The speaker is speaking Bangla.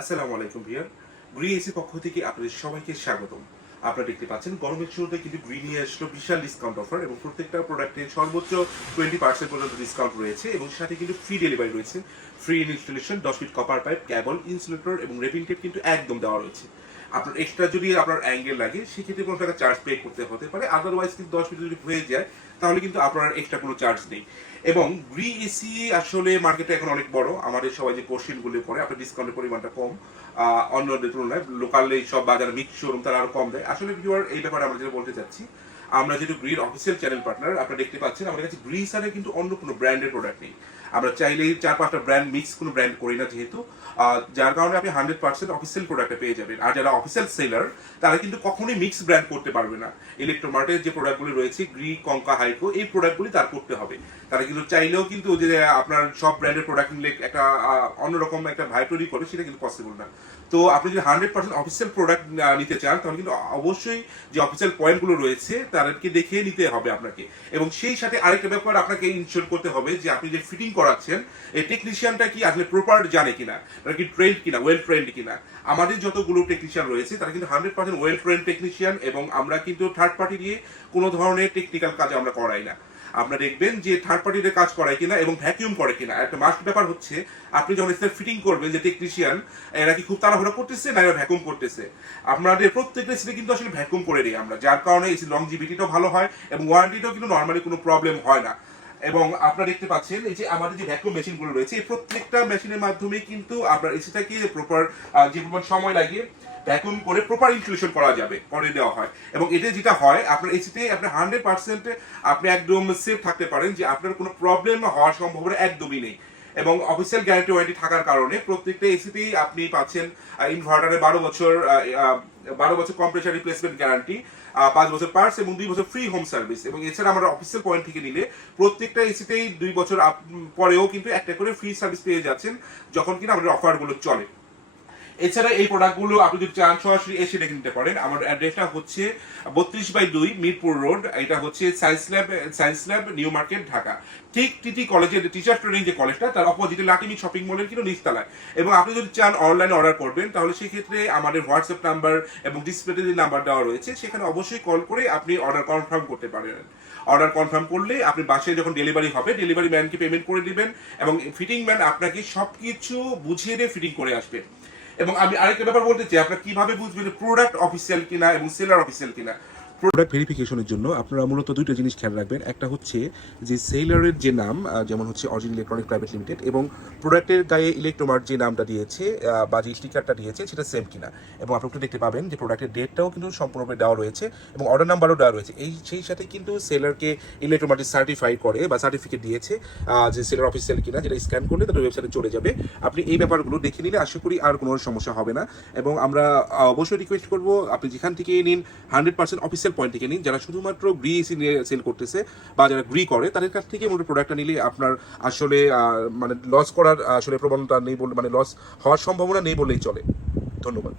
আসসালামু আলাইকুম ভিয়ার। গ্রি এসি পক্ষ থেকে আপনাদের সবাইকে স্বাগতম। আপনারা দেখতে পাচ্ছেন গরমের শুরুতে কিন্তু গ্রি নিয়ে আসলো বিশাল ডিসকাউন্ট অফার এবং প্রত্যেকটা প্রোডাক্টে সর্বোচ্চ 20% পর্যন্ত ডিসকাউন্ট রয়েছে এবং সাথে কিন্তু ফ্রি ডেলিভারি রয়েছে। Free installation, 10 feet copper pipe, cable, insulator এবং রেপিং টেপ কিন্তু একদম দেওয়া রয়েছে। আপনার এক্সট্রা যদি আপনার অ্যাঙ্গেল লাগে সেক্ষেত্রে কোনো টাকা চার্জ পে করতে হতে পারে, আদারওয়াইজ কিন্তু 10 ফিট যদি হয়ে যায় তাহলে কিন্তু আপনার এক্সট্রা কোনো চার্জ নেই। এবং গ্রি এসি আসলে মার্কেটে এখন অনেক বড়, আমাদের সবাই যে কোশ্চেনগুলো করে আপনার ডিসকাউন্টের পরিমাণটা কম অন্যদের তুলনায়। লোকাল এই সব বাজার মিক্স শোরুম তারা আরো কম দেয়। আসলে ভিউয়ার এই ব্যাপারে আমরা যেটা বলতে চাচ্ছি, আমরা যেহেতু গ্রির অফিসিয়াল চ্যানেল পার্টনার, আপনারা দেখতে পাচ্ছেন আমাদের কাছে গ্রি ছাড়া কিন্তু অন্য কোনো ব্র্যান্ডের প্রোডাক্ট নেই। আমরা চাইলেই 4-5টা ব্র্যান্ড মিক্স কোনো ব্র্যান্ড করি না যেহেতু, যার কারণে আপনি 100% অফিসিয়াল প্রোডাক্টটা পেয়ে যাবেন। আর যারা অফিসিয়াল সেলার তারা কিন্তু কখনোই মিক্স ব্র্যান্ড করতে পারবে না। ইলেকট্রোমার্টের যে প্রোডাক্টগুলি রয়েছে গ্রি, কঙ্কা, হাইকো, এই প্রোডাক্টগুলি তার করতে হবে। তারা কিন্তু চাইলেও কিন্তু যে আপনার সব ব্র্যান্ডের প্রোডাক্ট নিলে একটা অন্যরকম একটা ভাইব তৈরি করবে, সেটা কিন্তু পসিবল না। তো আপনি যদি 100% অফিসিয়াল প্রোডাক্ট নিতে চান তাহলে কিন্তু অবশ্যই যে অফিসিয়াল পয়েন্টগুলো রয়েছে তাদেরকে দেখে নিতে হবে আপনাকে। এবং সেই সাথে আরেকটা ব্যাপার আপনাকে ইনশিওর করতে হবে যে আপনি যে ফিটিং করাচ্ছেন এই টেকনিশিয়ানটা কি আসলে প্রপার জানে কিনা, তারা কি ট্রেন্ড কিনা, ওয়েল ট্রেন্ড কিনা। আমাদের যতগুলো টেকনিশিয়ান রয়েছে তারা কিন্তু 100% ওয়েল ট্রেন্ড টেকনিশিয়ান এবং আমরা কিন্তু থার্ড পার্টি দিয়ে কোনো ধরনের টেকনিক্যাল কাজ আমরা করাই না। আপনারা দেখবেন যে থার্ড পার্টিতে কাজ করায় কিনা এবং ভ্যাকিউম করে কিনা। একটা মাস্ট ব্যাপার হচ্ছে আপনি যখন এসে ফিটিং করবেন যে টেকনিশিয়ান এরা কি খুব তাড়াহুড়ো করতেছে না এরা ভ্যাকুম করতেছে। আপনাদের প্রত্যেকটা এসিতে কিন্তু আসলে ভ্যাকুম করে দিই আমরা, যার কারণে এসি লংজিভিটিটাও ভালো হয় এবং ওয়ারেন্টিটাও কিন্তু নর্মালি কোনো প্রবলেম হয় না। এবং আপনারা দেখতে পাচ্ছেন এই যে আমাদের যে ভ্যাকুয়াম মেশিনগুলো রয়েছে এই প্রত্যেকটা মেশিনের মাধ্যমে কিন্তু আপনার এসিটাকে প্রপার যে পরিমাণ সময় লাগে ভ্যাকুয়াম করে প্রপার ইনসুলেশন করা যাবে, করে দেওয়া হয়। এবং এটা যেটা হয় আপনার এসিতে আপনার 100% আপনি একদম সেফ থাকতে পারেন যে আপনার কোনো প্রবলেম হওয়ার সম্ভাবনা একদমই নেই। এবং অফিসিয়াল গ্যারান্টি ওয়ারেন্টি থাকার কারণে প্রত্যেকটা এসিতেই আপনি পাচ্ছেন ইনভার্টারে 12 বছর কম্প্রেসার রিপ্লেসমেন্ট গ্যারান্টি, 5 বছর পার্টস এবং 2 বছর ফ্রি হোম সার্ভিস। এবং এছাড়া আমরা অফিসিয়াল পয়েন্ট থেকে নিলে প্রত্যেকটা এসিতেই 2 বছর পরেও কিন্তু একটা করে ফ্রি সার্ভিস পেয়ে যাচ্ছেন যখন কিনা আমাদের অফারগুলো চলে। এছাড়া এই প্রোডাক্টগুলো আপনি যদি চান সরাসরি এসে দেখে নিতে পারেন। আমার অ্যাড্রেসটা হচ্ছে 32/2 মিরপুর রোড, এটা হচ্ছে science lab new market, Dhaka. ঠিক টিটি কলেজের টিচার ট্রেনিং যে কলেজটা তার অপোজিটে লাটিমি শপিং মলের কিন্তু নিচতলায়। এবং আপনি যদি চান অনলাইনে অর্ডার করবেন তাহলে সেক্ষেত্রে আমাদের হোয়াটসঅ্যাপ নাম্বার এবং ডিসপ্লেতে যে নাম্বার দেওয়া রয়েছে সেখানে অবশ্যই কল করে আপনি অর্ডার কনফার্ম করতে পারেন। অর্ডার কনফার্ম করলে আপনি বাসায় যখন ডেলিভারি হবে ডেলিভারি ম্যানকে পেমেন্ট করে দিবেন এবং ফিটিং ম্যান আপনাকে সবকিছু বুঝিয়ে দিয়ে ফিটিং করে আসবে। এবং আমি আরেকটা ব্যাপার বলতে চাই, আপনারা কিভাবে বুঝবেন প্রোডাক্ট অফিসিয়াল কিনা এবং সেলার অফিসিয়াল কিনা। প্রোডাক্ট ভেরিফিকেশনের জন্য আপনারা মূলত দুইটা জিনিস খেয়াল রাখবেন। একটা হচ্ছে যে সেলারের যে নাম, যেমন হচ্ছে অরিজিন ইলেকট্রনিক প্রাইভেট লিমিটেড, এবং প্রোডাক্টের গায়ে ইলেকট্রোমার্ট যে নামটা দিয়েছে বা যে স্টিকারটা দিয়েছে সেটা সেম কিনা। এবং আপনি একটু দেখতে পাবেন যে প্রোডাক্টের ডেটটাও কিন্তু সম্পূর্ণভাবে দেওয়া রয়েছে এবং অর্ডার নাম্বারও দেওয়া রয়েছে। সেই সাথে কিন্তু সেলারকে ইলেকট্রোমার্ট সার্টিফাই করে বা সার্টিফিকেট দিয়েছে যে সেলার অফিসিয়াল কিনা, যেটা স্ক্যান করলে তাদের ওয়েবসাইটে চলে যাবে। আপনি এই ব্যাপারগুলো দেখে নিলে আশা করি আর কোনো সমস্যা হবে না। এবং আমরা অবশ্যই রিকোয়েস্ট করবো আপনি যেখান থেকে নিন 100% অফিসিয়াল পয়েন্ট থেকে নিন। যারা শুধুমাত্র গ্রি এসি নিয়ে সেল করতেছে বা যারা গ্রি করে তাদের কাছ থেকে মূলত প্রোডাক্টটা নিলে আপনার আসলে মানে লস করার আসলে প্রবণতা নেই বলে, মানে লস হওয়ার সম্ভাবনা নেই বললেই চলে। ধন্যবাদ।